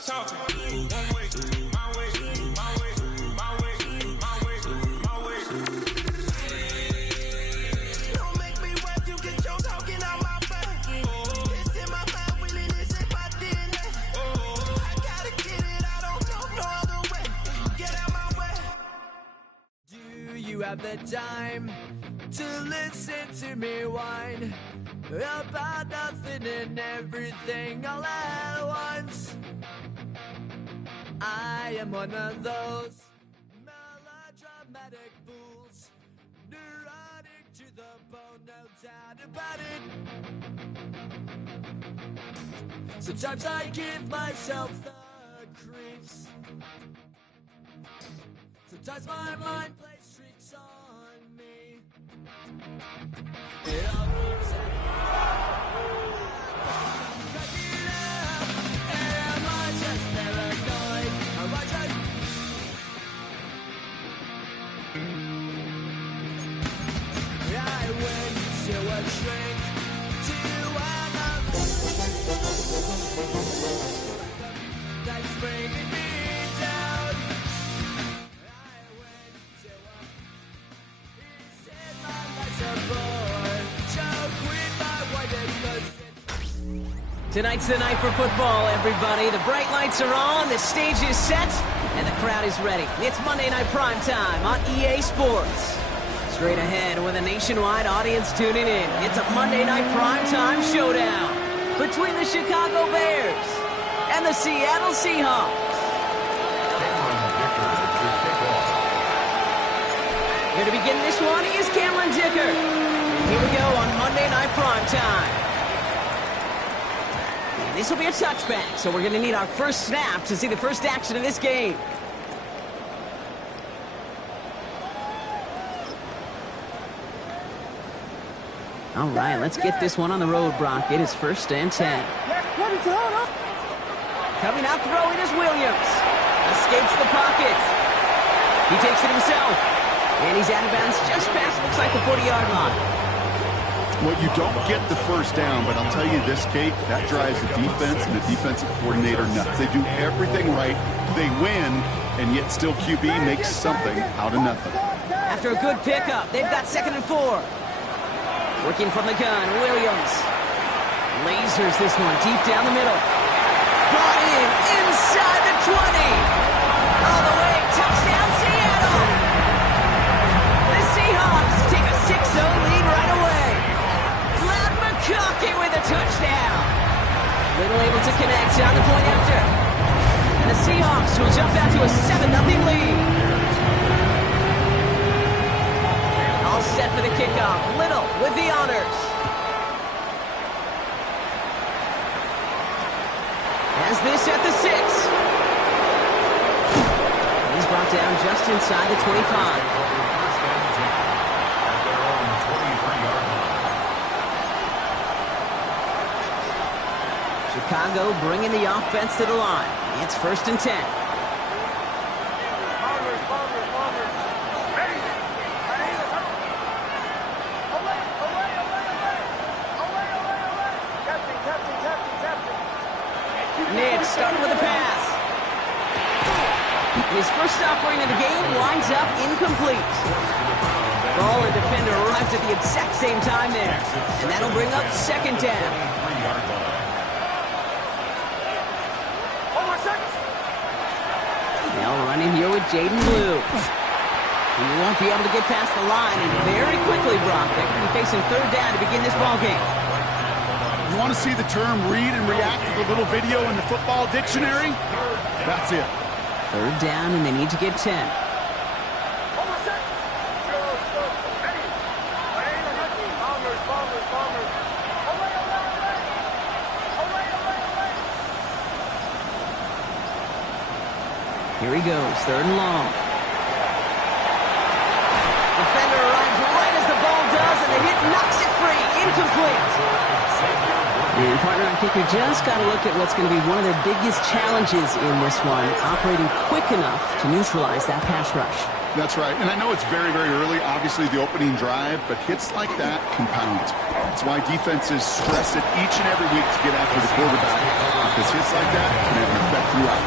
Stop talking. One way, my way, my way, my way, my way, my way. Don't make me work, you get your talking out my face. It's in my mind, really, this in my DNA. I gotta get it, I don't know no other way. Get out my way. Do you have the time to listen to me whine about nothing and everything all at once? I am one of those melodramatic fools, neurotic to the bone, no doubt about it. Sometimes I give myself the creeps. Sometimes my mind plays tricks on me. It all moves am I just paranoid? Am I just... I went to a shrink to another that's bringing me down. I went to a... He said my life's a bore. Joke with my wife because... Tonight's the night for football, everybody. The bright lights are on, the stage is set, and the crowd is ready. It's Monday Night Primetime on EA Sports. Straight ahead with a nationwide audience tuning in. It's a Monday Night Primetime showdown between the Chicago Bears and the Seattle Seahawks. Here to begin this one is Cameron Dicker. And here we go on Monday Night Primetime. This will be a touchback, so we're going to need our first snap to see the first action of this game. All right, let's get this one on the road, Brock. It is 1st and 10. Coming out throwing is Williams. Escapes the pocket. He takes it himself. And he's out of bounds just past, looks like the 40-yard line. Well, you don't get the first down, but I'll tell you this, Kate, that drives the defense and the defensive coordinator nuts. They do everything right, they win, and yet still QB makes something out of nothing. After a good pickup, they've got 2nd and 4. Working from the gun, Williams. Lasers this one deep down the middle. Brought in inside the 20. All the way, touchdown Seattle. The Seahawks take a 6-0 lead right away. McConkey with a touchdown. Little able to connect on the point after. And the Seahawks will jump out to a 7-0 lead. All set for the kickoff. Little with the honors. As this at the 6. He's brought down just inside the 25. Chicago bringing the offense to the line. It's 1st and 10. Nibs starting with a pass. His first offering of the game winds up incomplete. Ball and defender arrived at the exact same time there. And that'll bring up 2nd down. Now running here with Jaden Blue. He won't be able to get past the line, and very quickly, Brock, they're going to be facing 3rd down to begin this ballgame. You want to see the term read and react to the little video in the football dictionary? That's it. 3rd down, and they need to get 10. Here he goes, 3rd and long. Defender arrives right as the ball does, and the hit knocks it free. Incomplete. And partner on kicker just got to look at what's going to be one of their biggest challenges in this one, operating quick enough to neutralize that pass rush. That's right. And I know it's very, very early, obviously the opening drive, but hits like that compound. That's why defenses stress it each and every week to get after the quarterback, because hits like that can have an effect throughout.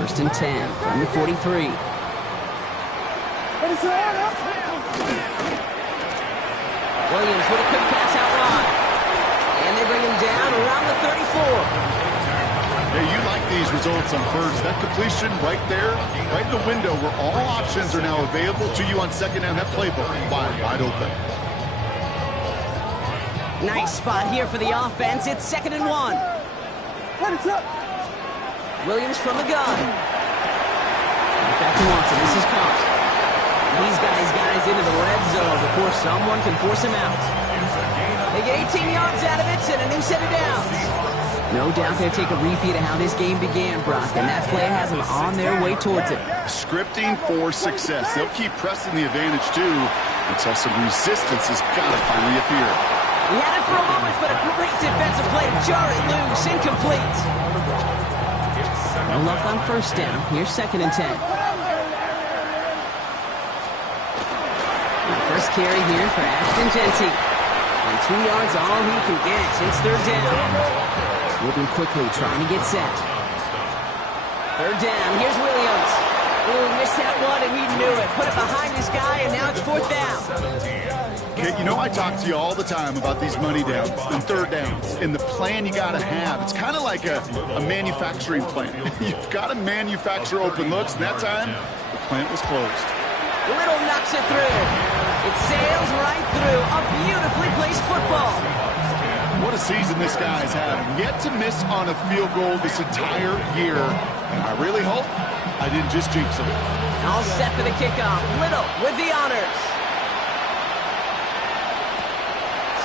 First and 10 from the 43. Williams with a quick pass out wide. And they bring him down around the 34. Hey, you like these results on first. That completion right there, right in the window where all options are now available to you on second down. That playbook wide open. Nice spot here for the offense. It's 2nd and 1. Williams from the gun. Back to Watson. This is caught. He's got his guys into the red zone before someone can force him out. They get 18 yards out of it and a new set of downs. No doubt they'll take a repeat of how this game began, Brock, and that play has them on their way towards it. Scripting for success. They'll keep pressing the advantage, too, until some resistance has got to finally appear. He had it for a moment, but a great defensive play to jar it loose. Incomplete. No luck on first down. Here's 2nd and 10. First carry here for Ashton Jeanty. And 2 yards all he can get. It's 3rd down. Moving quickly, trying to get set. 3rd down. Here's Williams. Ooh, missed that one, and he knew it. Put it behind his guy, and now it's 4th down. Okay, you know I talk to you all the time about these money downs and 3rd downs and the plan you got to have. It's kind of like a manufacturing plant. You've got to manufacture open looks, and that time, the plant was closed. Little knocks it through. It sails right through. A beautifully placed football. What a season this guy's having. Yet to miss on a field goal this entire year. And I really hope I didn't just jinx him. All set for the kickoff. Little with the honors.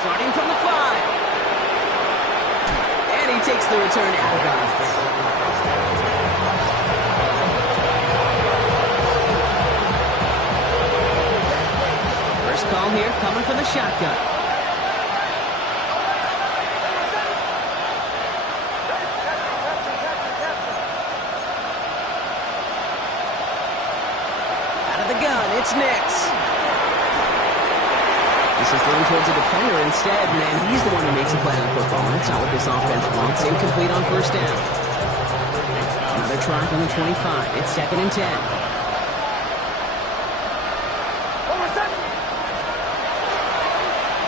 Starting from the 5. And he takes the return out of bounds. Call here coming from the shotgun. Out of the gun, it's Nix. This is thrown towards a defender instead, man. He's the one who makes a play on football. That's not what this offense wants. Incomplete on first down. Another try from the 25. It's 2nd and 10.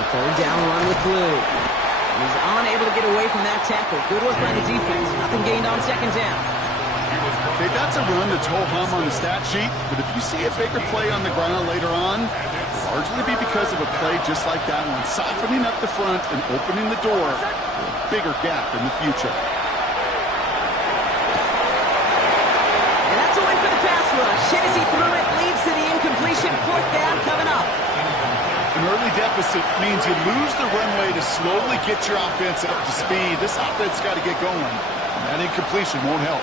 Third down run with Blue. He's unable to get away from that tackle. Good work by the defense. Nothing gained on 2nd down. Okay, that's a run that's ho-hum on the stat sheet, but if you see a bigger play on the ground later on, it'll largely be because of a play just like that one, softening up the front and opening the door for a bigger gap in the future. And that's a win for the pass rush. Hit as he threw it, leads to the incompletion. 4th down coming up. An early deficit means you lose the runway to slowly get your offense up to speed. This offense got to get going, and that incompletion won't help.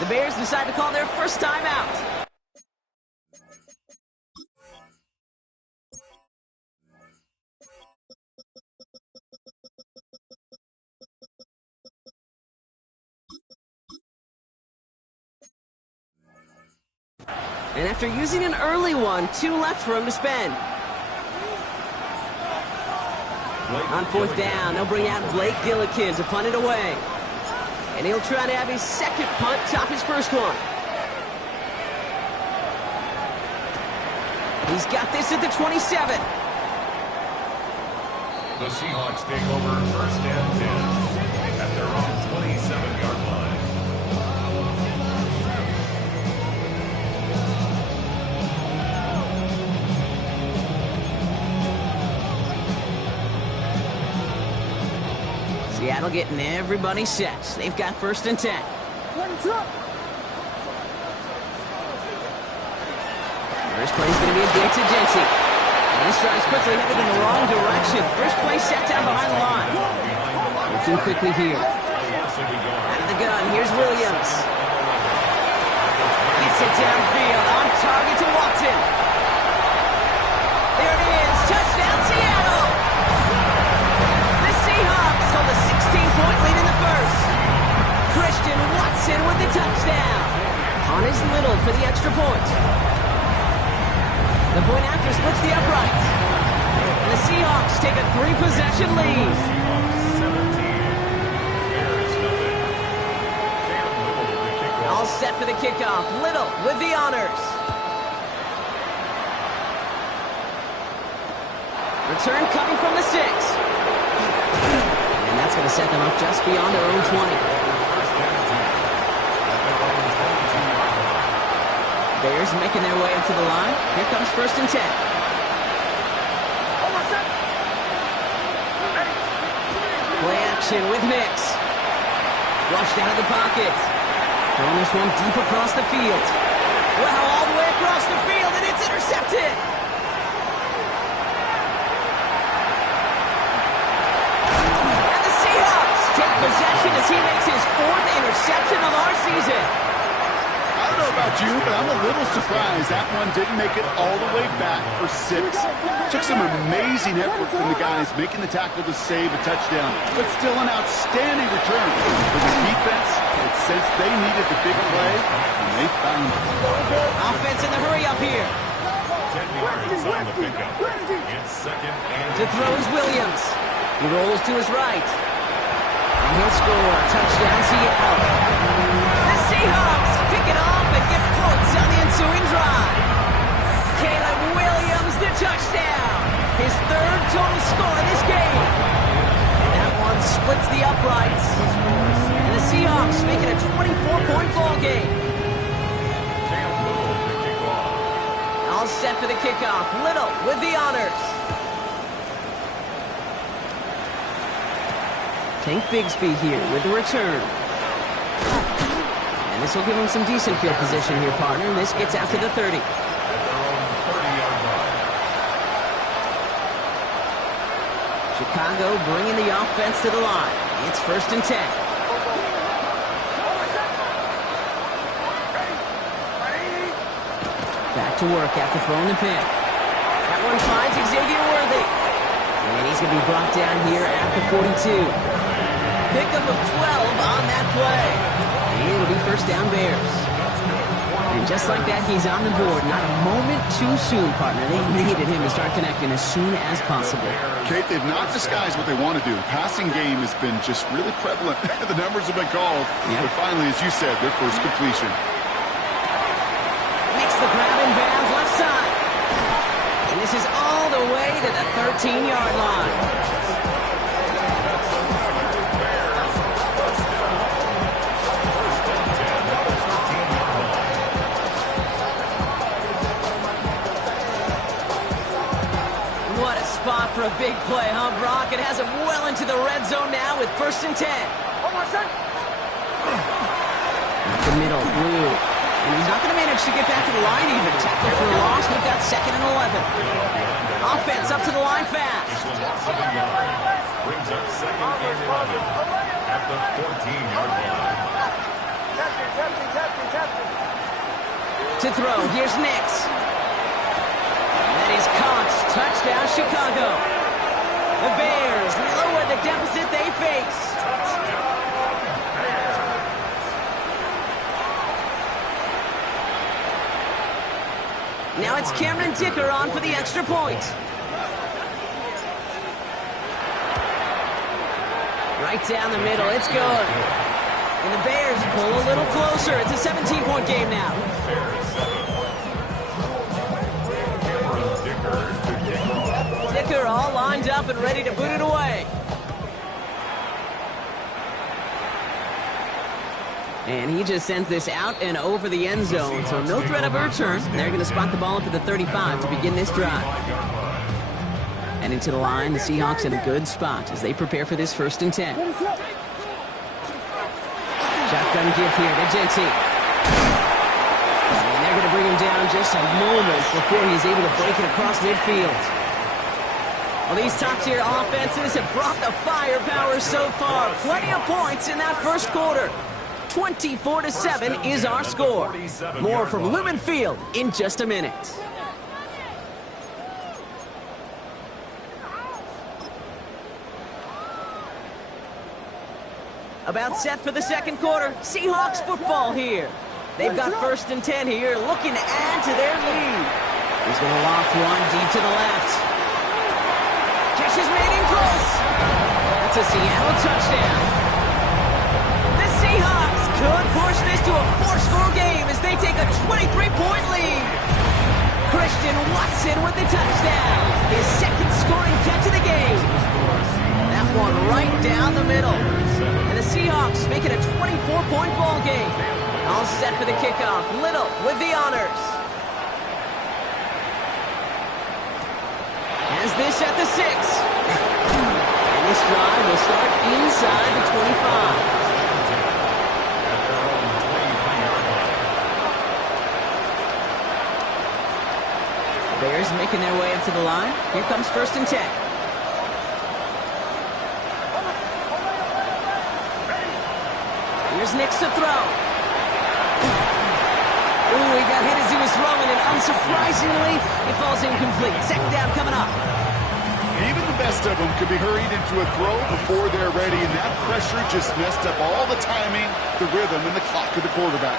The Bears decide to call their first timeout. And after using an early one, 2 left for him to spend. On 4th down, they'll bring out Blake Gillikin to punt it away. And he'll try to have his 2nd punt top his 1st one. He's got this at the 27. The Seahawks take over 1st and 10 at their own 27-yard line. Seattle getting everybody set. They've got 1st and 10. First play is going to be a dig to Jeanty. And this drive's quickly headed in the wrong direction. First play set down behind the line. Looking quickly here. Out of the gun, here's Williams. Gets it downfield, on target to Watson. There it is, touchdown Seattle! for the extra point. The point after splits the upright. And the Seahawks take a 3-possession lead. All set for the kickoff. Little with the honors. Return coming from the 6. And that's going to set them up just beyond their own 20. Bears making their way up to the line. Here comes 1st and 10. Play action with Mix. Flushed out of the pocket. Throwing this one deep across the field. Well, all the way across the field, and it's intercepted. And the Seahawks take possession as he makes his 4th interception of our season. I don't know about you, but I'm a little surprised that one didn't make it all the way back for 6. Took some amazing effort from the guys making the tackle to save a touchdown, but still an outstanding return for the defense. And since they needed the big play, and they found it. Offense in the hurry up here. 10 yards on the pickup. It's 2nd and To throw is Williams. He rolls to his right. And he'll score. Touchdown, Seattle. The Seahawks pick it off and get points on the ensuing drive. Caleb Williams, the touchdown. His 3rd total score in this game. That one splits the uprights. And the Seahawks make it a 24-point ball game. All set for the kickoff. Little with the honors. Tank Bigsby here with the return. And this will give him some decent field position here, partner. And this gets out to the 30. Chicago bringing the offense to the line. It's 1st and 10. Back to work after throwing the pick. That one finds Xavier Worthy. And he's going to be brought down here at the 42. Pickup of 12 on that play. And it'll be 1st down Bears. And just like that, he's on the board. Not a moment too soon, partner. They needed him to start connecting as soon as possible. Kate, they've not disguised what they want to do. Passing game has been just really prevalent. The numbers have been called. Yep. But finally, as you said, their first completion. Makes the grab in bounds left side. And this is all the way to the 13-yard line. What a spot for a big play, huh, Brock? It has it well into the red zone now with 1st and 10. The middle, Blue. And he's not going to manage to get back to the line even. Tackle for a loss. We've got 2nd and 11. Offense up to the line fast. brings up 2nd and 11 at the 14-yard line. To throw, here's Nix. That is caught. Touchdown, Chicago. The Bears lower the deficit they face. Now it's Cameron Dicker on for the extra point. Right down the middle, it's good. And the Bears pull a little closer. It's a 17-point game now. Dicker all lined up and ready to boot it away. And he just sends this out and over the end zone. So no threat of a return. They're going to spot the ball up at the 35 to begin this drive. And into the line, the Seahawks in a good spot as they prepare for this 1st and 10. Shotgun give here to Genty. And they're going to bring him down just a moment before he's able to break it across midfield. Well, these top-tier offenses have brought the firepower so far. Plenty of points in that first quarter. 24-7 is our score. More from Lumen Field in just a minute. About set for the second quarter. Seahawks football here. They've got 1st and 10 here, looking to add to their lead. He's going to loft one deep to the left. Catch is made in close. That's a Seattle touchdown. The Seahawks could push this to a 4-score game as they take a 23-point lead. Christian Watson with the touchdown. His 2nd scoring catch of the game. That one right down the middle. And the Seahawks make it a 24-point ball game. All set for the kickoff. Little with the honors. Has this at the 6. And this drive will start inside the 25. Bears making their way up to the line. Here comes 1st and 10. Here's Nix to throw. Ooh, he got hit as he was throwing, and unsurprisingly, it falls incomplete. 2nd down coming up. Even the best of them could be hurried into a throw before they're ready, and that pressure just messed up all the timing, the rhythm, and the clock of the quarterback.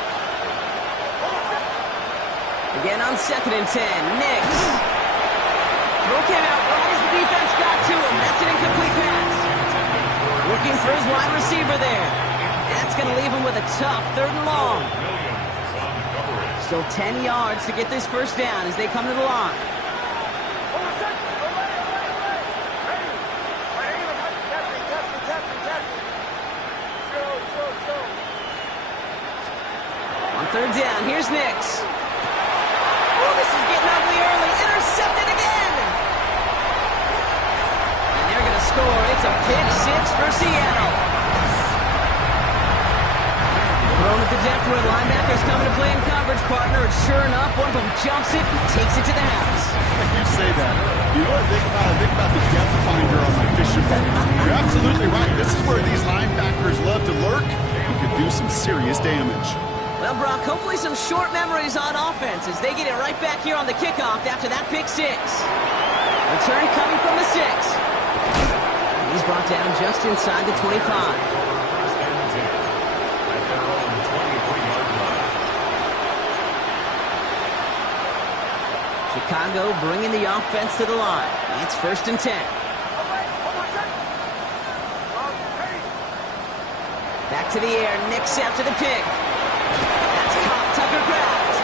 Again on 2nd and 10. Nix. Throw came out right as the defense got to him. That's an incomplete pass. Looking for his wide receiver there. That's going to leave him with a tough 3rd and long. Still 10 yards to get this 1st down as they come to the line. On 3rd down, here's Nix. Oh, this is getting ugly early. Intercepted again. And they're going to score. It's a pick 6 for Seattle. Thrown at the depth where linebackers coming to play in coverage, partner. And sure enough, one of them jumps it and takes it to the house. You say that. You know what I think about? I think about the depth finder on my fishing boat. You're absolutely right. This is where these linebackers love to lurk and could do some serious damage. Well, Brock, hopefully some short memories on offense as they get it right back here on the kickoff after that pick 6. Return coming from the 6. And he's brought down just inside the 25. Chicago bringing the offense to the line. It's 1st and 10. Back to the air. Nix after the pick. That's caught. Tucker Kraft.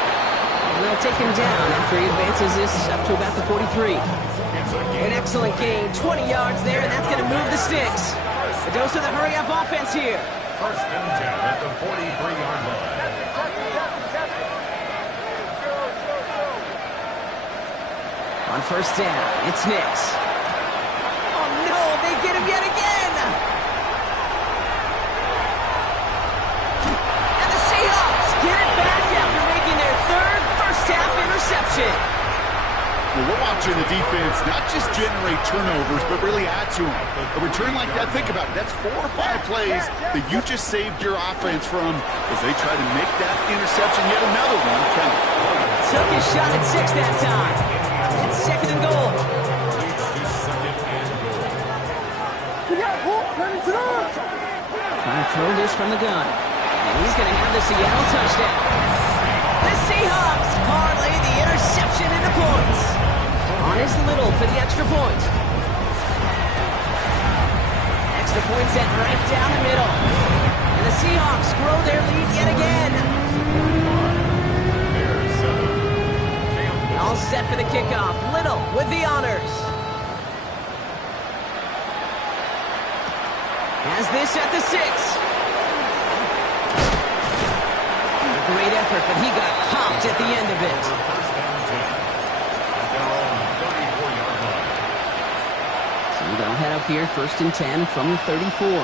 And they'll take him down after he advances this up to about the 43. An excellent gain. 20 yards there, and that's going to move the sticks. A dose of the hurry-up offense here. 1st and 10 at the 43-yard line. On 1st down, it's Nix. Oh no, they get him yet again! And the Seahawks get it back after making their 3rd first-half interception. Well, we're watching the defense not just generate turnovers, but really add to them. A return like that, think about it, that's 4 or 5 plays that you just saved your offense from as they try to make that interception, yet another one count. Took his shot at 6 that time. It's 2nd and goal. Trying to throw this from the gun. And he's going to have the Seattle touchdown. The Seahawks parlay the interception into points. On his Little for the extra point. Extra point set right down the middle. And the Seahawks grow their lead yet again. All set for the kickoff. Little with the honors. Has this at the 6. A great effort, but he got popped at the end of it. So they'll head up here, 1st and 10 from the 34.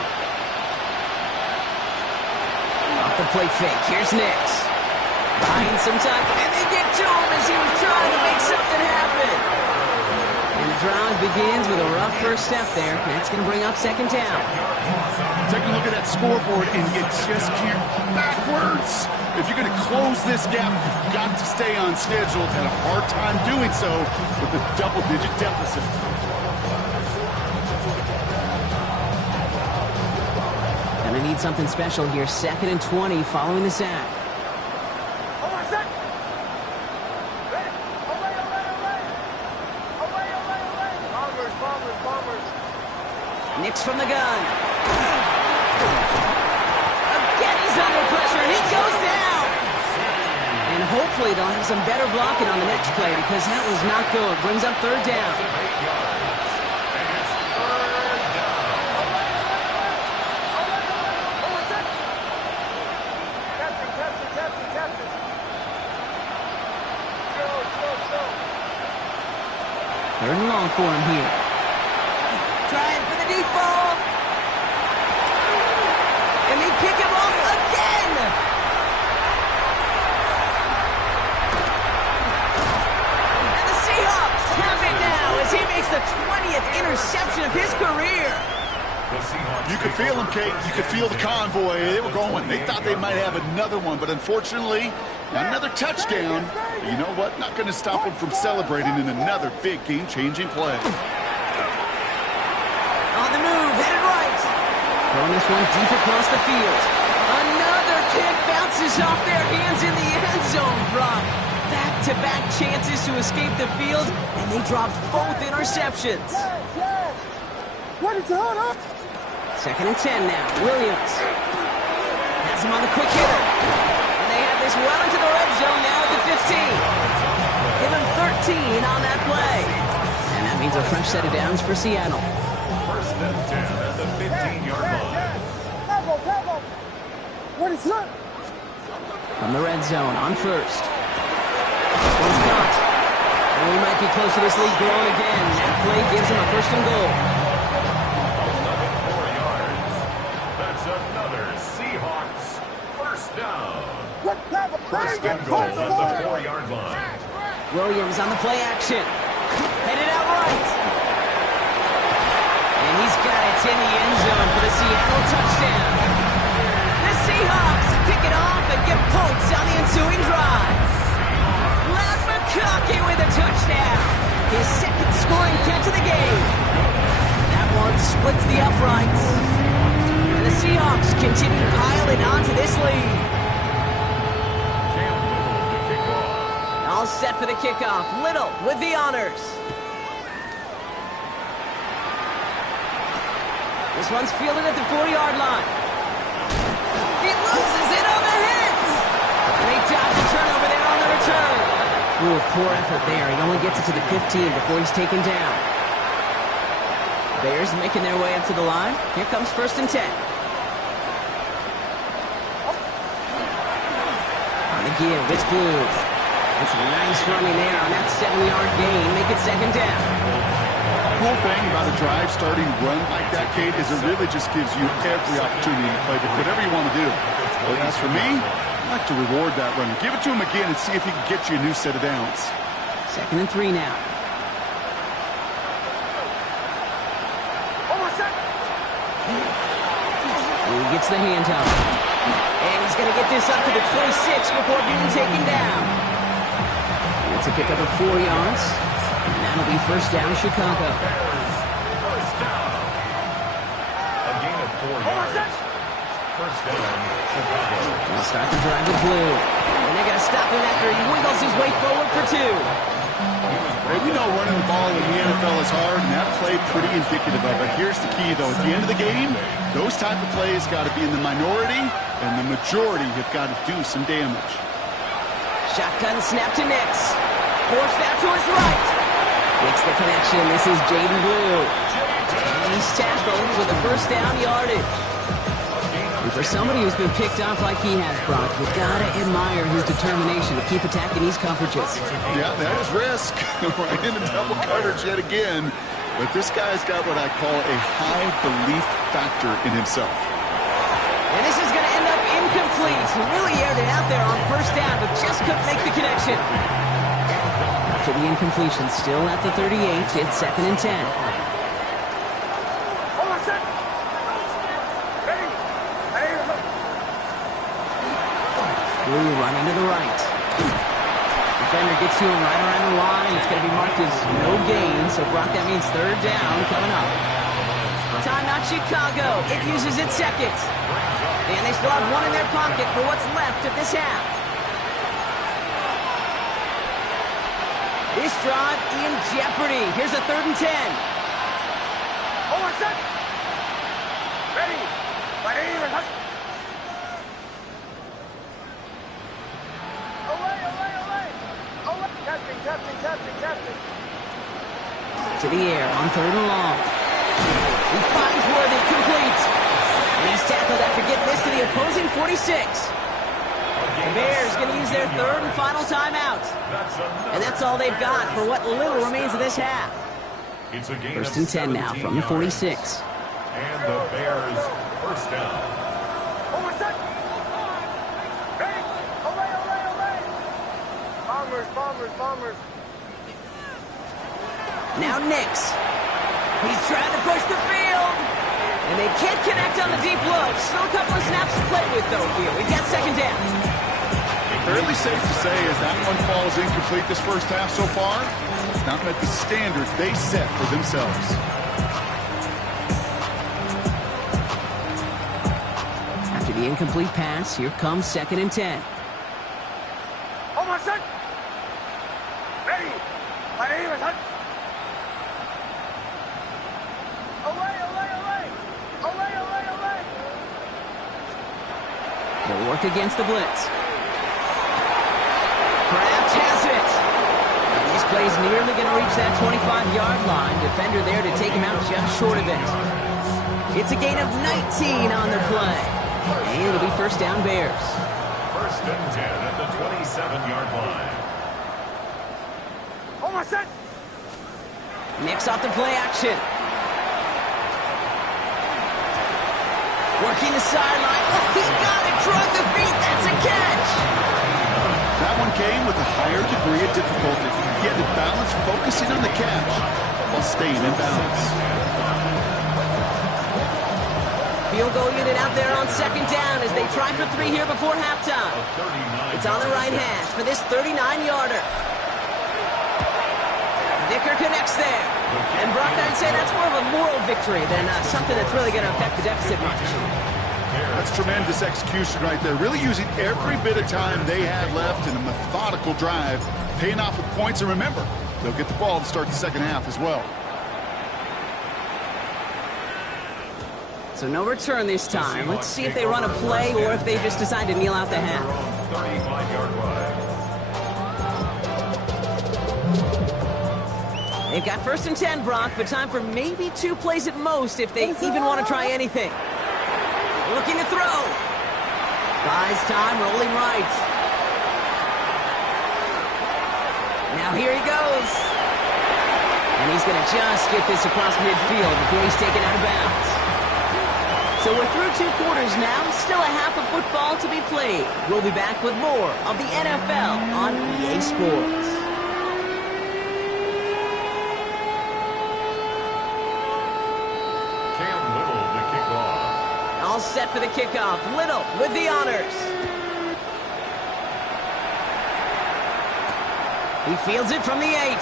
Off the play fake. Here's Nix. Buying some time, and they get to him as he was trying to make something happen. And the drive begins with a rough first step there. That's going to bring up 2nd down. Take a look at that scoreboard, and you just can't go backwards. If you're going to close this gap, you've got to stay on schedule. Had a hard time doing so with a double-digit deficit. Going to need something special here. 2nd and 20 following the sack. Knicks from the gun. Again, he's under pressure, and he goes down. And hopefully they'll have some better blocking on the next play because that was not good. Brings up third down. Third and long for him here. Trying for the deep ball. And they pick him off again. And the Seahawks have it now as he makes the 20th interception of his career. You could feel them, Kate. You could feel the convoy. They were going. They thought they might have another one, but unfortunately, another touchdown. But you know what? Not going to stop them from celebrating in another big game-changing play. On the move, headed right. Throwing this one deep across the field. Another kick bounces off their hands in the end zone, Brock. Back-to-back chances to escape the field, and they dropped both interceptions. What is on up? Second and 10 now. Williams has him on the quick hitter. And they have this well into the red zone now at the 15. Give him 13 on that play. And that means a fresh set of downs for Seattle. First and 10 at the 15-yard line. Tackle. What is up? From the red zone on first. This one's caught. And we might be close to this lead growing again. That play gives him a first and goal. Another Seahawks first down. First and goal at the 4-yard line. Williams on the play action. Headed out right. And he's got it in the end zone for the Seattle touchdown. The Seahawks pick it off and get points on the ensuing drive. Ladd McConkey with a touchdown. His second scoring catch of the game. That one splits the uprights. And the Seahawks continue piling onto this lead. All set for the kickoff. Little with the honors. This one's fielded at the 40-yard line. He loses it on the hit. And he dodged the turnover there on the return. Ooh, poor effort there. He only gets it to the 15 before he's taken down. Bears making their way up to the line. Here comes first and 10. On the give, it's Blue. And some nice running there on that 7-yard gain. Make it second down. The cool thing about a drive starting run like that, Kate, is it really just gives you every opportunity to play whatever you want to do. But as for me, I like to reward that run. Give it to him again and see if he can get you a new set of downs. Second and 3 now. He gets the handoff. And he's going to get this up to the 26 before being taken down. It's a pickup of 4 yards. And that'll be first down, Chicago. First down. A gain of 4 yards. First down, Chicago. They'll start the drive with Blue. And they're going to stop him after he wiggles his way forward for 2. Well, we know running the ball in the NFL is hard, and that play pretty indicative of it. Here's the key, though. At the end of the game, those type of plays got to be in the minority, and the majority have got to do some damage. Shotgun snap to Nix. Forced out to his right. Makes the connection. This is Jaden Blue. And he's tackled with a first down yardage. And for somebody who's been picked off like he has, Brock, you gotta admire his determination to keep attacking these coverages. Yeah, that is risk. Right into double coverage yet again. But this guy's got what I call a high belief factor in himself. And this is going to end up incomplete. He really aired it out there on first down, but just couldn't make the connection. After the incompletion, still at the 38, it's second and 10. Blue running to the right. Defender gets to him right around the line. It's going to be marked as no gain, so Brock, that means third down coming up. Timeout Chicago. It uses its second. And they still have one in their pocket for what's left of this half. This drive in jeopardy. Here's a third and 10. To the air on 3rd and long. He finds Worthy, complete. And he's tackled after getting this to the opposing 46. The Bears going to use their 3rd and final timeout. And that's all they've got for what little remains of this half. It's a gain 1st and 10 now from the 46. And the Bears first down. Bombers. Now Nix. He's trying to push the field. And they can't connect on the deep look. Still a couple of snaps to play with, though, here. We've got 2nd down. Fairly safe to say as that one falls incomplete this first half so far, it's not met the standards they set for themselves. After the incomplete pass, here comes 2nd and 10. They'll work against the blitz. Kraft has it. And this play's nearly going to reach that 25-yard line. Defender there to take him out just short of it. It's a gain of 19 on the play. And it'll be 1st down Bears. 1st and 10 at the 27-yard line. Nix off the play action. Working the sideline. Oh, he got it. Drug the feet. That's a catch. That one came with a higher degree of difficulty. He had to balance focusing on the catch while staying in balance. Field goal unit out there on 2nd down as they try for 3 here before halftime. It's on the right hash for this 39-yarder. Dicker connects there. And Brock, I'd say that's more of a moral victory than something that's really going to affect the deficit much. That's tremendous execution right there. Really using every bit of time they had left in a methodical drive, paying off with points. And remember, they'll get the ball to start the 2nd half as well. So no return this time. Let's see if they run a play or if they just decide to kneel out the half. 35-yard line. They've got 1st and 10, Brock, but time for maybe 2 plays at most if they even want to try anything. Looking to throw. Buys time, rolling right. Now here he goes. And he's going to just get this across midfield before he's taken out of bounds. So we're through 2 quarters now, still a half of football to be played. We'll be back with more of the NFL on EA Sports. All set for the kickoff. Little with the honors. He fields it from the 8.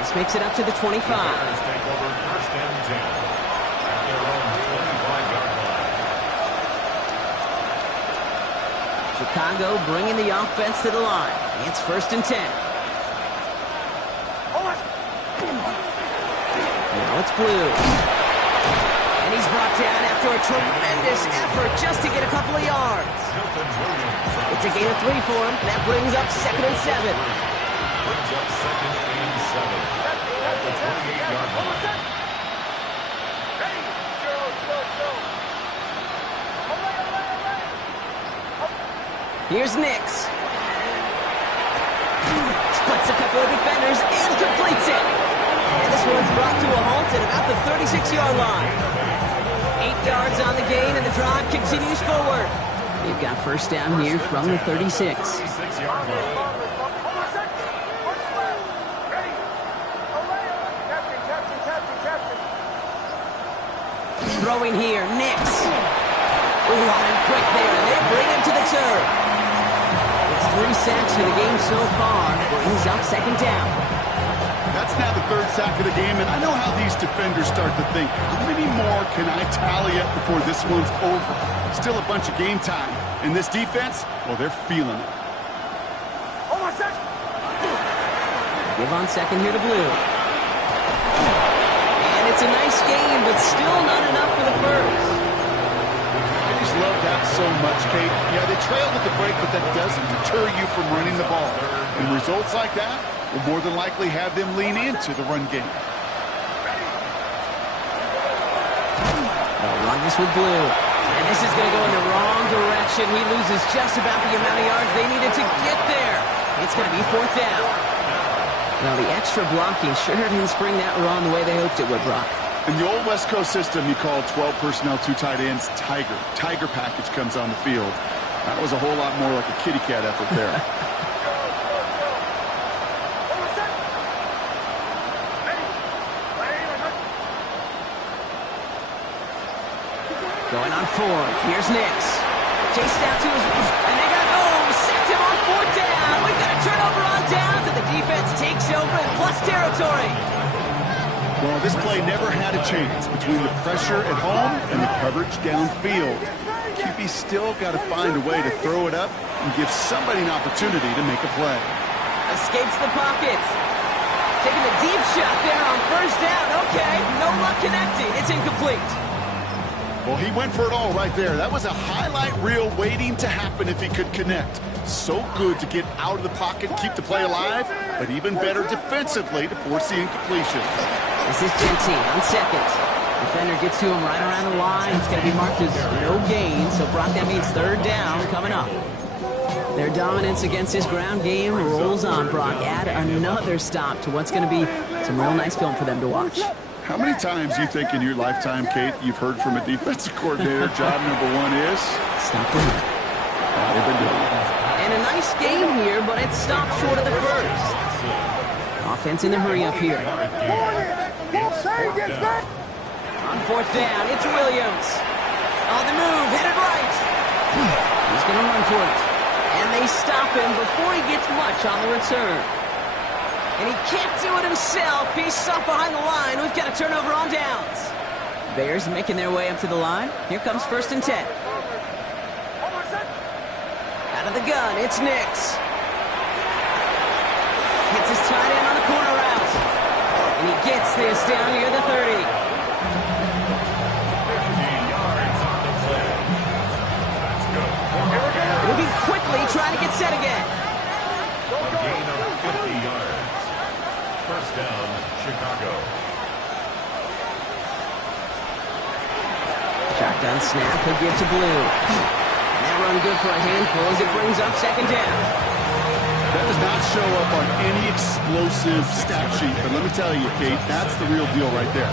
This makes it up to the 25. Bears take over 1st and 10 at their own 25-yard line. Chicago bringing the offense to the line. It's 1st and 10. Now it's Blue. And he's brought down after a tremendous effort just to get a couple of yards. It's a gain of 3 for him. That brings up 2nd and 7. Brings up 2nd and 7 at the 28-yard line. Here's Nix. Splits a couple of defenders and completes it. And this one's brought to a halt at about the 36-yard line. 8 yards on the gain, and the drive continues forward. They've got 1st down here from the 36. 36-yard line. Throwing here, Nix. Ooh, on him quick there, and they bring him to the turf. It's 3 sacks for the game so far. Brings up 2nd down. That's now the 3rd sack of the game, and I know how these defenders start to think. How many more can I tally up before this one's over? Still a bunch of game time. And this defense, well, they're feeling it. Give on 2nd here to Blue. And It's a nice game, but still not enough for the first. I just love that so much, Kate. Yeah, they trailed at the break, but that doesn't deter you from running the ball. And results like that will more than likely have them lean into the run game. They'll run this with Blue. And this is going to go in the wrong direction. He loses just about the amount of yards they needed to get there. It's going to be 4th down. Now, the extra blocking sure didn't spring that run the way they hoped it would, Brock. In the old West Coast system, you called 12 personnel, 2 tight ends, Tiger. Tiger package comes on the field. That was a whole lot more like a kitty cat effort there. Going on 4th. Here's Nix. Chased down to his... And they got home. Sacked him on 4th down. We've got a turnover on downs, and the defense takes over in plus territory. Well, this play never had a chance between the pressure at home and the coverage downfield. QB still got to find a way to throw it up and give somebody an opportunity to make a play. Escapes the pocket. Taking a deep shot there on 1st down. Okay, no luck connecting. It's incomplete. Well, he went for it all right there. That was a highlight reel waiting to happen if he could connect. So good to get out of the pocket, keep the play alive, but even better defensively to force the incompletion. This is Genty on 2nd. Defender gets to him right around the line. It's going to be marked as no gain, so Brock, that means 3rd down coming up. Their dominance against his ground game rolls on, Brock. Add another stop to what's going to be some real nice film for them to watch. How many times do you think in your lifetime, Kate, you've heard from a defensive coordinator, job number 1 is? Stop the run. They've been doing it. And a nice game here, but it stopped short of the first. Offense in the hurry-up here. On 4th down, it's Williams. On the move, headed right. He's going to run for it. And they stop him before he gets much on the return. And he can't do it himself. He's stuck behind the line. We've got a turnover on downs. Bears making their way up to the line. Here comes 1st and 10. Out of the gun, it's Nix. Hits his tight end on the corner route. And he gets this down near the 30. 50 yards on the play. That's good. Moving quickly, trying to get set again. A gain of 50 yards. 1st down, Chicago. Shotgun snap, he'll give to Blue. That run good for a handful as it brings up 2nd down. That does not show up on any explosive stat sheet, but let me tell you, Kate, that's the real deal right there.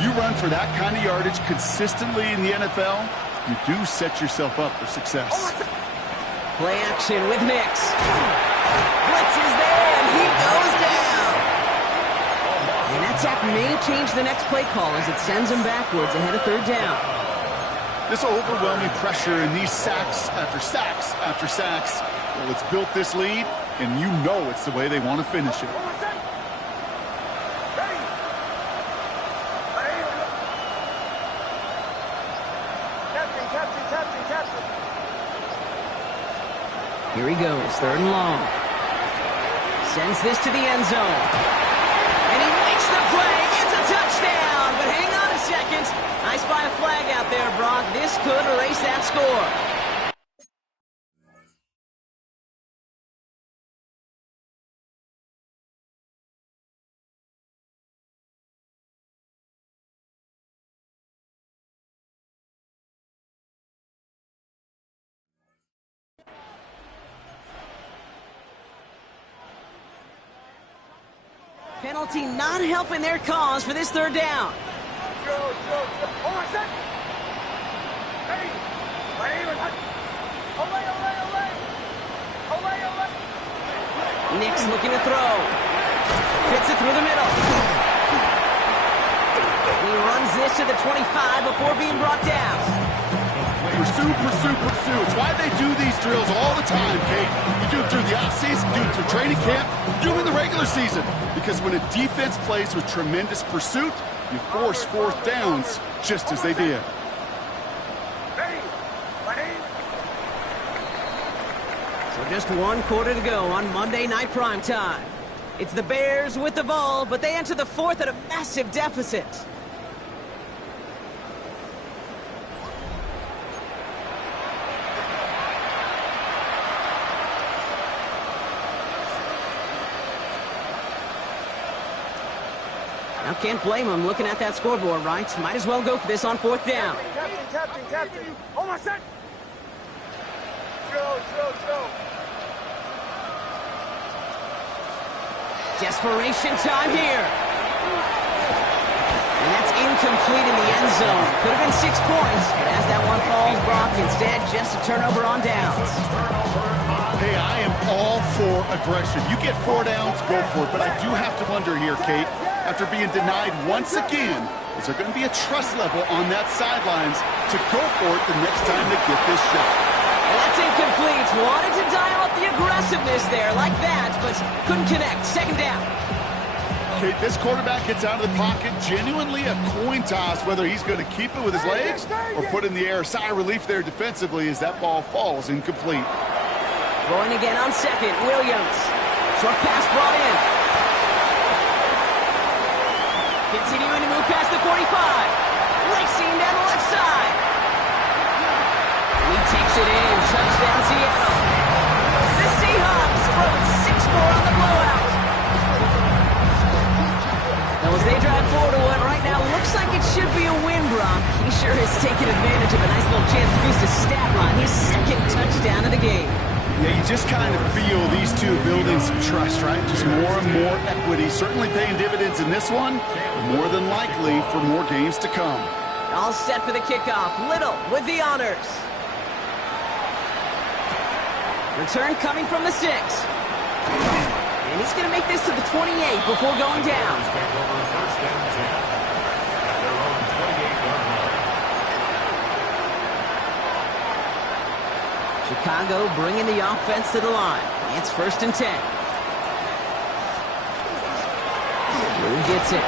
You run for that kind of yardage consistently in the NFL, you do set yourself up for success. Play action with Nix. Blitz is there, and he goes down. And that sack may change the next play call as it sends him backwards ahead of 3rd down. This overwhelming pressure and these sacks after sacks after sacks, well, it's built this lead, and you know it's the way they want to finish it. Here he goes, 3rd and long. Sends this to the end zone. And he makes the play. It's a touchdown. But hang on a second. I spy a flag out there, Brock. This could erase that score. Penalty not helping their cause for this 3rd down. Nix looking to throw. Fits it through the middle. He runs this to the 25 before being brought down. Pursue, pursue, pursue. It's why they do these drills all the time, Kate. You do it through the offseason, do it through training camp, do it in the regular season. Because when a defense plays with tremendous pursuit, you force 4th downs just as they did. So just 1 quarter to go on Monday Night Primetime. It's the Bears with the ball, but they enter the 4th at a massive deficit. can't blame him looking at that scoreboard, right? Might as well go for this on 4th down. Captain. On my set. Drill. Desperation time here. And that's incomplete in the end zone. Could have been 6 points, but as that one falls, Brock, instead just a turnover on downs. Hey, I am all for aggression. You get 4 downs, go for it. But I do have to wonder here, Kate, after being denied once again, is there going to be a trust level on that sidelines to go for it the next time they get this shot? And that's incomplete. Wanted to dial up the aggressiveness there like that, but couldn't connect. 2nd down. Kate, this quarterback gets out of the pocket, genuinely a coin toss whether he's going to keep it with his legs or put in the air. Sigh of relief there defensively as that ball falls incomplete. Throwing again on 2nd, Williams. Short pass brought in. Continuing to move past the 45. Racing down the left side. He takes it in. Touchdown, Seattle. The Seahawks throwing 6 more on the blowout. Now, as they drive forward to what right now looks like it should be a win, Brock. He sure has taken advantage of a nice little chance to boost his stat line. His 2nd touchdown of the game. Yeah, you just kind of feel these two building some trust, right? Just more and more equity. Certainly paying dividends in this one. More than likely for more games to come. All set for the kickoff. Little with the honors. Return coming from the 6. And he's going to make this to the 28 before going down. Chicago bringing the offense to the line. It's 1st and 10. Who gets it?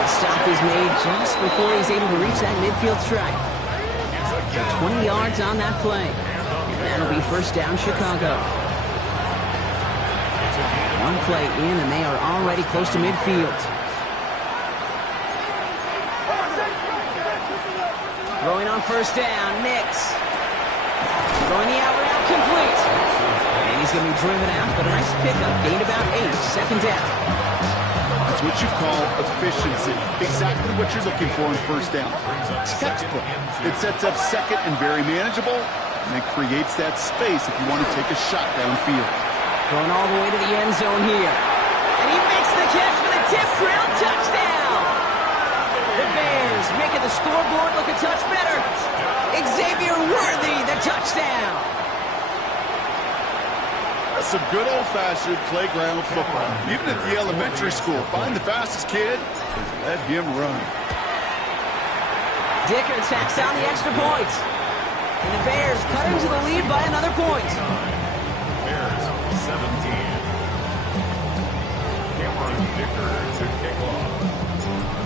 The stop is made just before he's able to reach that midfield strike. So 20 yards on that play. And that'll be 1st down, Chicago. One play in, and they are already close to midfield. Throwing on 1st down, Nix. Throwing the out route complete. And he's going to be driven out, but a nice pickup. Gained about 8, 2nd down. That's what you call efficiency. Exactly what you're looking for in 1st down. Textbook. It sets up 2nd and very manageable, and it creates that space if you want to take a shot downfield. Going all the way to the end zone here. And he makes the catch for the tip drill touchdown. The Bears making the scoreboard look a touch better. Xavier Worthy, the touchdown. That's some good old-fashioned playground football. Even at the elementary school, find the fastest kid and let him run. Dicker tacks down the extra point. And the Bears cut into the lead by another point. Bears 17. Cameron Dicker to kick off.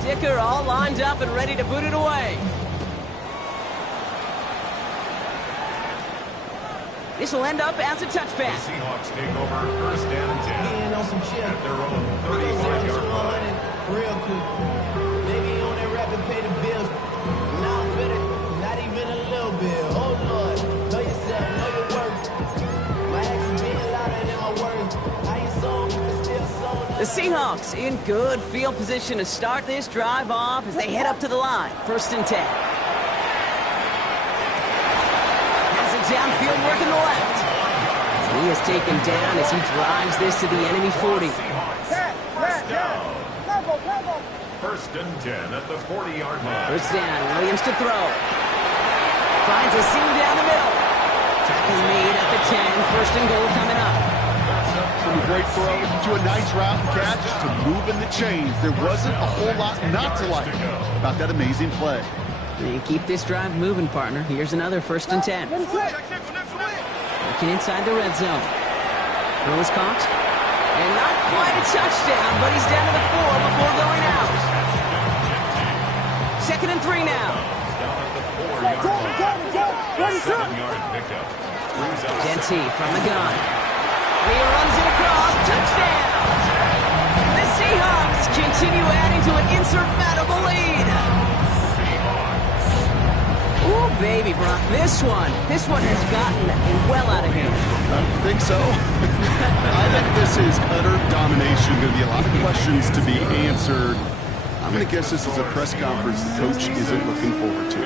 Dicker all lined up and ready to boot it away. This will end up as a touchback. The Seahawks take over 1st and 10 on some shit. at their own 35-yard line. Real quick. Maybe on that rapid pay the bills. Now I'm finished. Not even a little bit. Oh Lord, know yourself, know your worth. My actions being louder than my words. I ain't sold, but still sold. The Seahawks in good field position to start this drive off as they head up to the line. 1st and 10. Downfield working the left. He is taken down as he drives this to the enemy 40. Tempo. 1st and 10 at the 40-yard line. 1st down, Williams to throw. Finds a seam down the middle. Tackle made at the 10. 1st and goal coming up. From a great throw to a nice route and catch to moving the chains. There wasn't a whole lot not to like about that amazing play. And keep this drive moving, partner. Here's another 1st and 10. Looking inside the red zone. Throws caught. And not quite a touchdown, but he's down to the 4 before going out. 2nd and 3 now. Ready, sir. 7-yard pickup. Genty from the gun. And he runs it across. Touchdown! The Seahawks continue adding to an insurmountable lead. Ooh, baby, Brock. This one has gotten well out of hand. I think so. I think this is utter domination. Going to be a lot of questions to be answered. I'm going to guess this is a press conference the coach isn't looking forward to.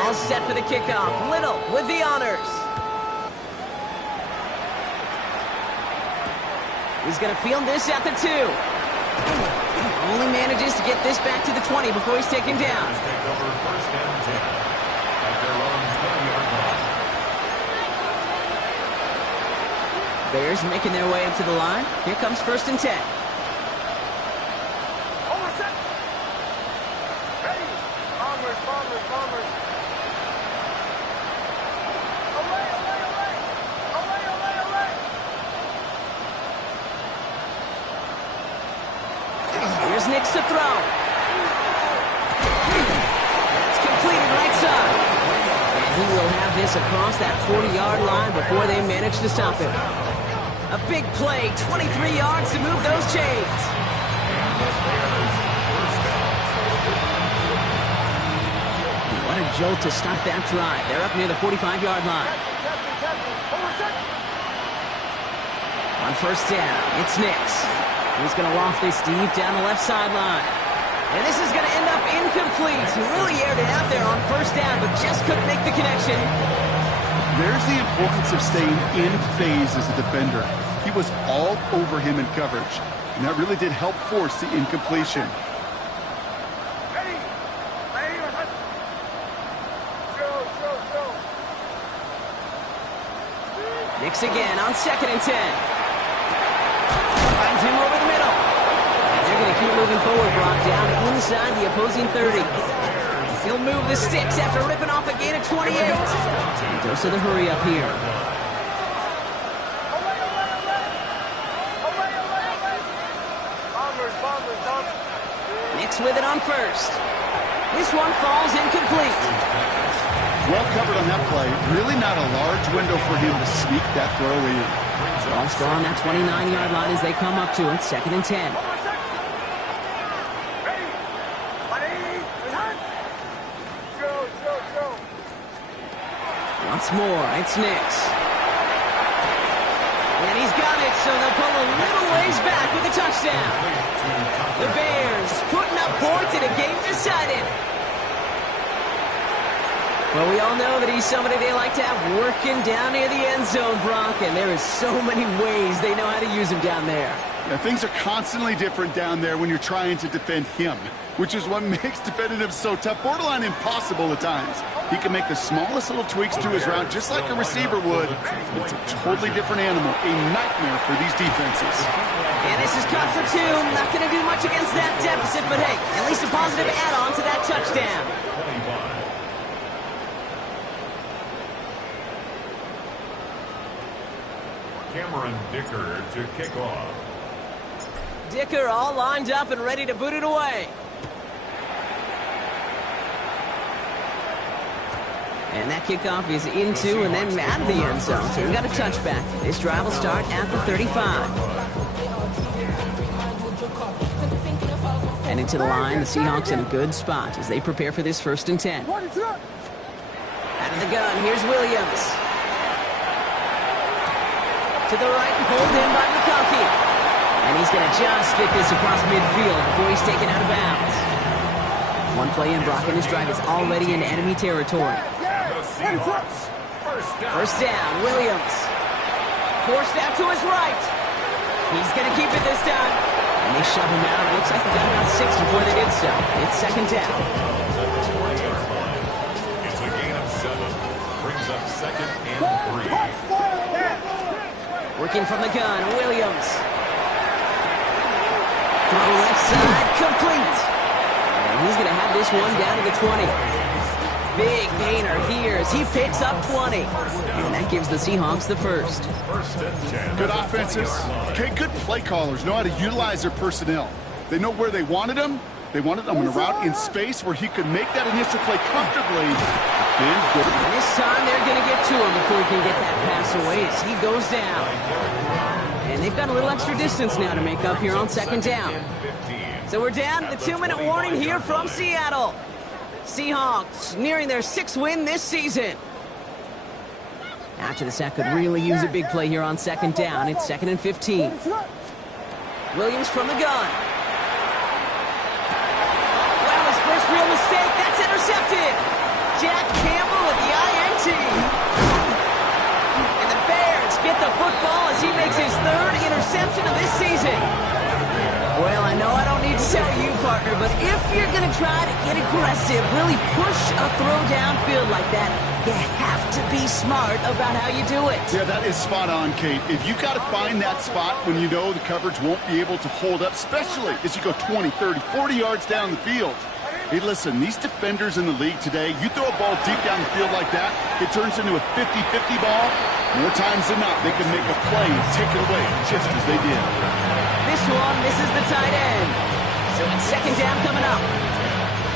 All set for the kickoff. Little with the honors. He's going to field this at the 2. Only manages to get this back to the 20 before he's taken down. Take over first and 10 at their own 20-yard line. Bears making their way up to the line. Here comes first and 10. Almost set. Ready. Bombers, bombers, bombers. Away, away, away. Away, away, away. Here's Nix to throw. That's completed right side. And he will have this across that 40-yard line before they manage to stop him. A big play, 23 yards to move those chains. What a jolt to start that drive. They're up near the 45-yard line. Captain. Almost set. On first down, it's Nix. He's going to loft this deep down the left sideline. And this is going to end up incomplete. He really aired it out there on first down, but just couldn't make the connection. There's the importance of staying in phase as a defender. He was all over him in coverage, and that really did help force the incompletion. Ready. Ready. Show. Nix again on second and 10. Finds him over the middle. And they're going to keep moving forward, Brock, down inside the opposing 30. He'll move the sticks after ripping off a gain of 28. And goes to the hurry up here. Bombers. Nix with it on first. This one falls incomplete. Well covered on that play. Really not a large window for him to sneak that throw in. Ball still on that 29-yard line as they come up to it. Second and 10. Ready. Show. Once more, it's Nix. And he's got it, so they'll pull a little ways back with a touchdown. The Bears putting up points in a game decided. Well, we all know that he's somebody they like to have working down near the end zone, Brock, and there is so many ways they know how to use him down there. Yeah, things are constantly different down there when you're trying to defend him, which is what makes defending him so tough, borderline impossible at times. He can make the smallest little tweaks to his route just like a receiver would. It's a totally different animal, a nightmare for these defenses. And this is cut for 2. Not going to do much against that deficit, but hey, at least a positive add-on to that touchdown. Cameron Dicker to kick off. Dicker all lined up and ready to boot it away. And that kickoff is into and then out of the end zone. So we got a touchback. This drive will start at the 35. And into the line, the Seahawks in a good spot as they prepare for this first and 10. Out of the gun, here's Williams. To the right and pulled in by McConkey. And he's going to just get this across midfield before he's taken out of bounds. One play in, Brock, and his drive is already in enemy territory. First down, Williams. Forced out to his right. He's going to keep it this time. And they shove him out. It looks like they got about 6 before they did so. It's second down. It's a gain of 7. Brings up second and 3. Working from the gun, Williams. Throw left side, complete. And he's going to have this one down to the 20. Big gainer here as he picks up 20. And that gives the Seahawks the first. Good offenses. Okay, good play callers know how to utilize their personnel. They know where they wanted him. They wanted him on a route in space where he could make that initial play comfortably. And this time they're going to get to him before he can get that pass away as he goes down. And they've got a little extra distance now to make up here on second down. So we're down to the 2-minute warning here from Seattle. Seahawks nearing their 6th win this season. After the sack could really use a big play here on second down. It's 2nd and 15. Williams from the gun. Well, his first real mistake. That's intercepted. Jack Campbell with the INT. And the Bears get the football as he makes his 3rd interception of this season. Well, I know I don't need to tell you, partner, but if you're going to try to get aggressive, really push a throw downfield like that, you have to be smart about how you do it. Yeah, that is spot on, Kate. If you've got to find that spot when you know the coverage won't be able to hold up, especially as you go 20, 30, 40 yards down the field. Hey, listen, these defenders in the league today, you throw a ball deep down the field like that, it turns into a 50-50 ball. More times than not, they can make a play and take it away just as they did. This one misses the tight end. So it's second down coming up.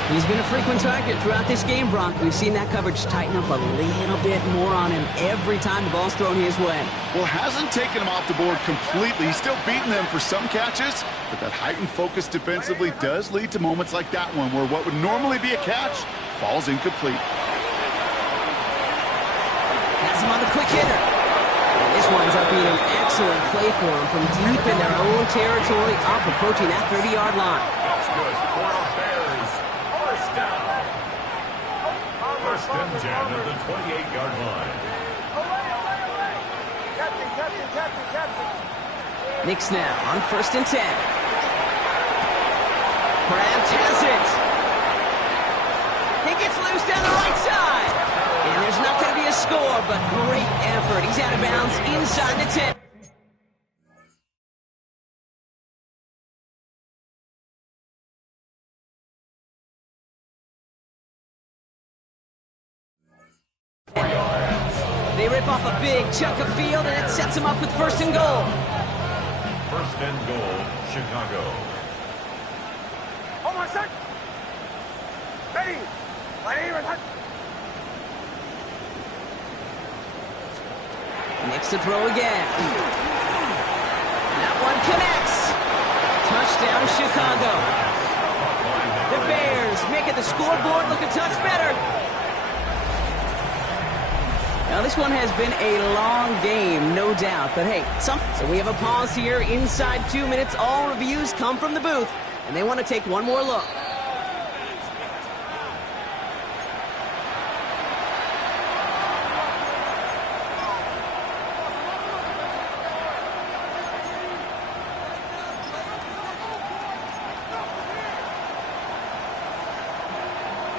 He's been a frequent target throughout this game, Brock. We've seen that coverage tighten up a little bit more on him every time the ball's thrown his way. Well, hasn't taken him off the board completely. He's still beating them for some catches, but that heightened focus defensively does lead to moments like that one where what would normally be a catch falls incomplete. Has him on the quick hitter. And this winds up being an excellent play for him from deep in their own territory, up approaching that 30-yard line. That's good for our Bears. First down. First and 10 at the 28-yard line. Knicks now on 1st and 10. Kraft has it. He gets loose down the right side. And there's not going to be a score, but great effort. He's out of bounds inside the 10. They rip off a big chunk of field, and it sets them up with 1st and goal. 1st and goal, Chicago. Hold on a sec. Ready. Knicks to throw again. That one connects. Touchdown, Chicago. The Bears making the scoreboard look a touch better. Now, this one has been a long game, no doubt. But, hey, so we have a pause here inside 2 minutes. All reviews come from the booth, and they want to take one more look.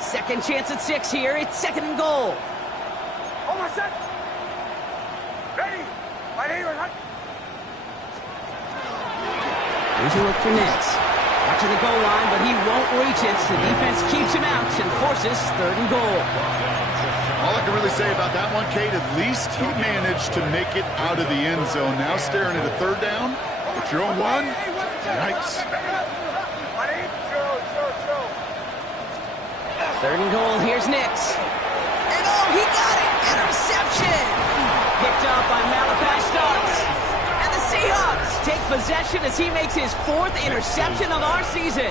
Second chance at 6 here. It's 2nd and goal. Hold on a sec. Ready. Here's a look for Nix. Watching the goal line, but he won't reach it. The defense keeps him out and forces 3rd and goal. All I can really say about that one, Kate, at least he managed to make it out of the end zone. Now staring at a 3rd down. But your own one, yikes. 3rd and goal, here's Nix. And oh, he got it! Interception! Picked up by Malachi Starks. And the Seahawks take possession as he makes his 4th interception of our season.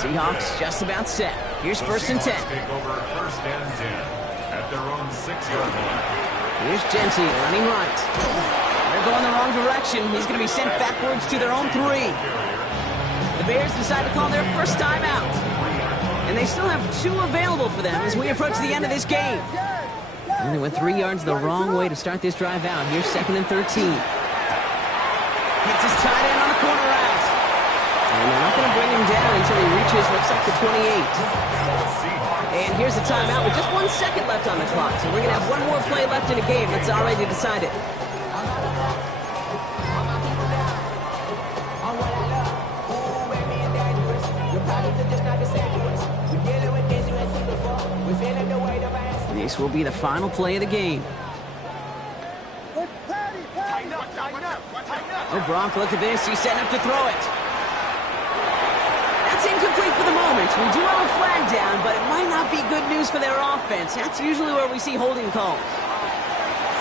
Seahawks just about set. Here's 1st and 10. Take over 1st and 10 at their own 6-yard line. Here's Genty running right. They're going the wrong direction. He's going to be sent backwards to their own 3. The Bears decide to call their first time out. And they still have 2 available for them as we approach the end of this game. And they went 3 yards the wrong way to start this drive out. Here's 2nd and 13. Hits his tight end on the corner route. And they're not going to bring him down until he reaches, looks like the 28. And here's the timeout with just 1 second left on the clock. So we're going to have one more play left in a game that's already decided. This will be the final play of the game. Oh, Brock, look at this. He's setting up to throw it. That's incomplete for the moment. We do have a flag down, but it might not be good news for their offense. That's usually where we see holding calls.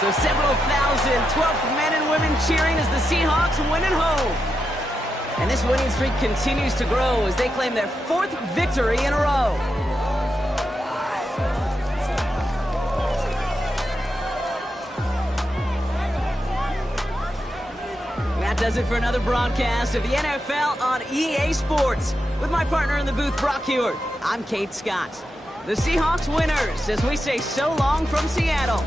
So several thousand 12th men and and women cheering as the Seahawks win at home. And this winning streak continues to grow as they claim their 4th victory in a row. That does it for another broadcast of the NFL on EA Sports. With my partner in the booth, Brock Hewitt, I'm Kate Scott. The Seahawks winners as we say so long from Seattle.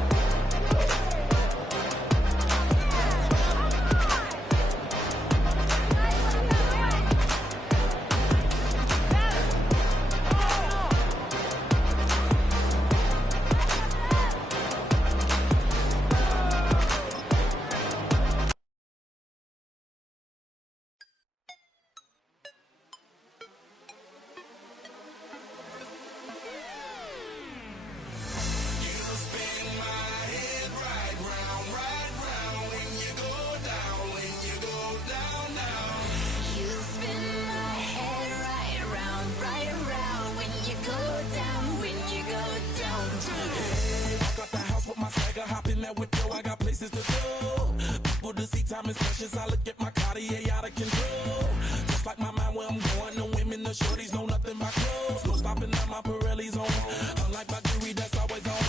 Time is precious, I look at my Cartier out of control. Just like my mind where I'm going, the women, the shorties know nothing but clothes. No stopping at my Pirelli's on. Unlike my jewelry, that's always on.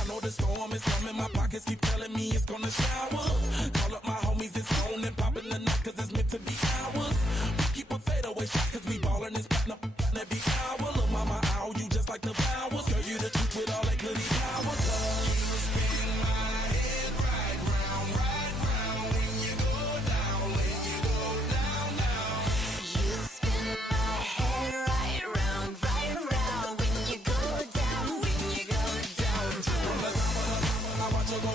I know the storm is coming, my pockets keep telling me it's gonna shower. Call up my homies, it's on and popping the night cause it's meant to be ours. We keep a fadeaway shot cause we ballin' and spittin' up every hour. Look mama, ow, you just like the flowers. Girl, you the truth with all that goody power. You spin my head right round, right round. When you go down, when you go down, down. You spin my head right round, right round. When you go down, when you go down. From the top of I watch her go.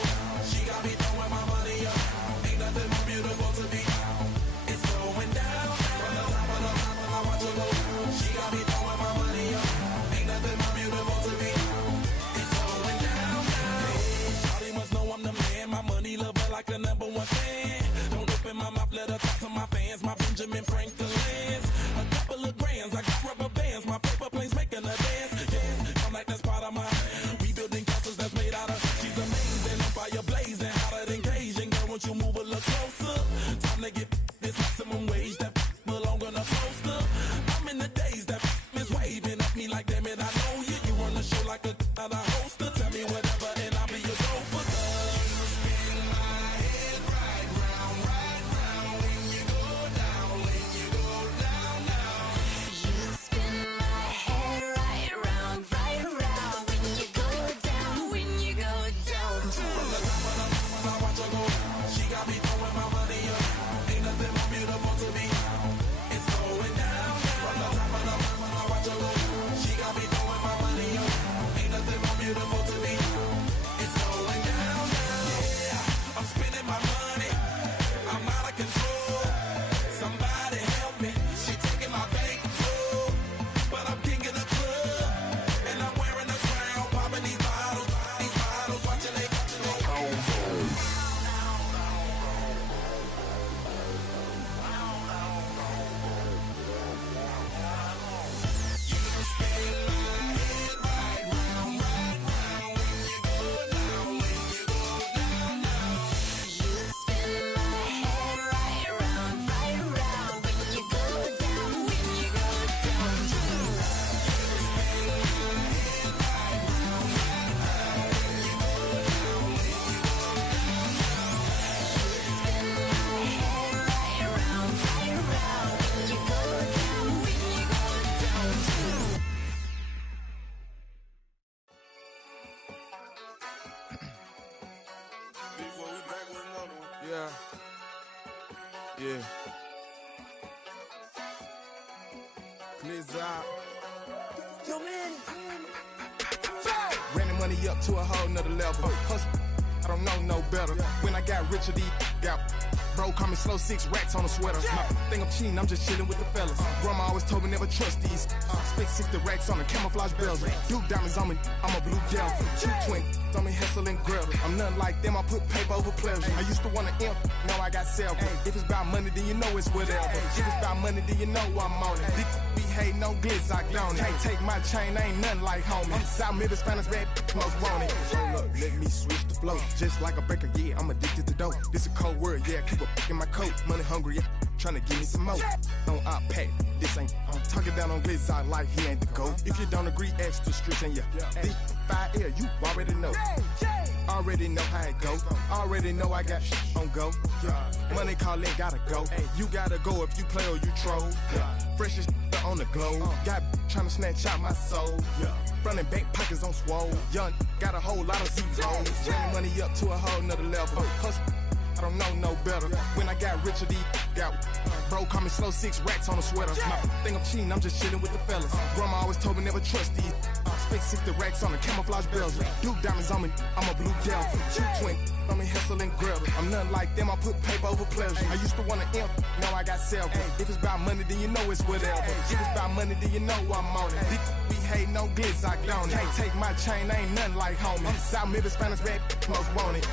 She got me throwing my money up. Ain't nothing more beautiful to me. It's going down. From the top of I watch her go. She got me throwing my money up. Ain't nothing more beautiful to me. It's going down. Shawty must know I'm the man. My money lover like a #1 fan. Don't open my mouth, let her talk to my fans. My Benjamin Franklin's. A couple of grands, I got rubber bands. My paper planes making a dance. Yes, I'm like that's part of my. We building castles that's made out of. She's amazing, I'm fire blazing, hotter than Cajun. Girl, won't you move a little closer? Time to get this maximum wage that belong on a poster. I'm in the days that is waving at me like damn it, I know you. You run the show like a hoster. Tell me whatever and I'll be your gopher. You spin my head right round, right round. When you go down, when you go down, down. You spin my head right round, right round. When you go down, when you go down. From the top of I watch her go. She got me throwing my money up. Ain't nothing more beautiful to me. It's going down. From the top of I watch her go. She got me throwing my money up. Ain't nothing more beautiful to me. It's going down. Yeah, I'm spending my money. I'm out of control. Somebody help me. She taking my bankroll, but I'm king of the club, and I'm wearing a crown, popping these bottles, watching they go. You spin my head right round, right round. When you go down, when you go down. Right round, right round. When you go down, when you go down. Yeah. Yeah. Blizzard. Running money up to a whole nother level. Hustle, I don't know no better. When I got richer, these got. Bro, call me slow 6 racks on a sweater. My think I'm cheating, I'm just chilling with the fellas. Grandma always told me never trust these. Spent 60 racks on the camouflage bells. Duke diamonds on me, I'm a blue devil. 220 on me, Hessel and Gretel. I'm nothing like them, I put paper over pleasure. I used to want to imp, now I got several. If it's about money, then you know it's whatever. If it's about money, then you know I'm on it. Be hate no glitz, I don't it. Can't take my chain, ain't nothing like homie. South Middle Spanish red most want it. Hold up, let me switch the flow. Just like a breaker, yeah, I'm addicted to dope. This a cold word, yeah, keep a in my coat. Money hungry, yeah, tryna give me some more. On our pack, this ain't talking down on glitz, I like he ain't the GOAT. If you don't agree, ask the streets and yeah. This 5 air, you already know. Already know how it go. Already know I got on go. Money calling, gotta go. You gotta go if you play or you troll. Fresh as on the globe. Got tryna snatch out my soul. Running back pockets on swole. Young, got a whole lot of zeros. Running money up to a whole nother level. Hustle, I don't know no better. When I got rich, got bro call me slow 6 racks on a sweater. My thing I'm cheating, I'm just chilling with the fellas. Grandma always told me never trust these. Spent 60 racks on the camouflage bells. Blue diamonds on me, I'm a blue devil. 220 on me, hustle and grab. I'm nothing like them, I put paper over pleasure. I used to want to imp, now I got self. If it's about money, then you know it's whatever. If it's about money, then you know I'm on it. We hate no glitz, I don't it. Can't take my chain, ain't nothing like homie. South Middle Spanish red most want it.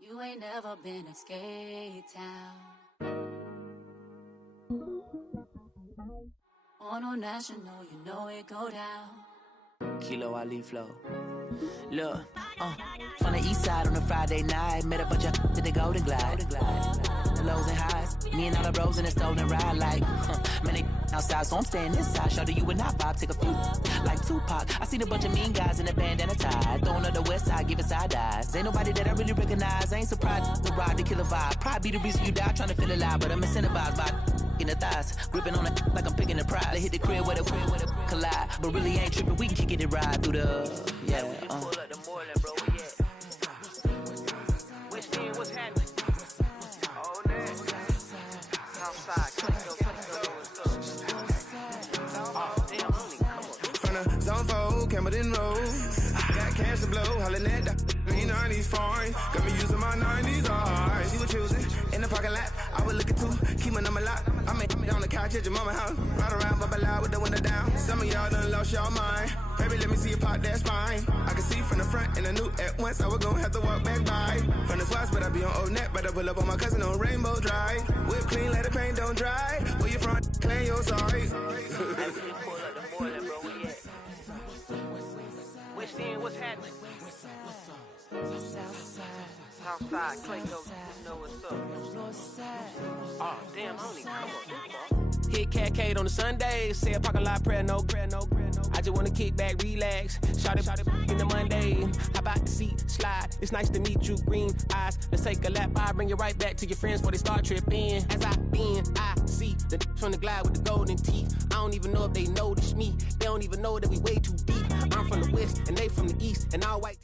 You ain't never been to Skate Town. On Old National, you know it go down. Kilo Ali Flow. Look, from the east side on a Friday night, met a bunch of to the Golden Glide. The lows and highs, me and all the bros in the stolen ride like, man, they outside, so I'm staying this side. Show you and I vibe, take a few like Tupac. I seen a bunch of mean guys in a bandana tie, throwing up the west side, giving side eyes. Ain't nobody that I really recognize. I ain't surprised to ride the killer vibe. Probably be the reason you die trying to feel alive, but I'm incentivized by in the thighs, gripping on it like I'm picking the prize. They hit the crib where the collide, but really ain't tripping. We can kick it and ride through the Pull up the Moreland, bro. Which team was happening? Oh, man. Southside, From the zone 4, Camden Road. Got cash to blow, hollering at the 90s foreign. Got me using my 90s eyes. She was choosing in the parking lot. I was looking too, keep my number locked. I made it on the couch at your mama house. Ride around, bubble loud with the window down. Some of y'all done lost y'all mind. Baby, let me see you pop that spine. I can see from the front and I knew at once I was gonna have to walk back by. From the spots, but I be on Old Net. Better pull up on my cousin on Rainbow Drive. Whip clean, let the paint don't dry. Where you from? Claim your sorry. Which team was happening? Southside, Clayco, you know what's up. Oh, damn, homie, come on. Hit Catcade on the Sundays, say a parking lot prayer, no. I just wanna kick back, relax, shout it in the Monday. How about the seat slide? It's nice to meet you, green eyes. Let's take a lap, I bring you right back to your friends before they start tripping. As I bend, I see the from the glide with the golden teeth. I don't even know if they notice me. They don't even know that we way too deep. I'm from the west and they from the east, and all white.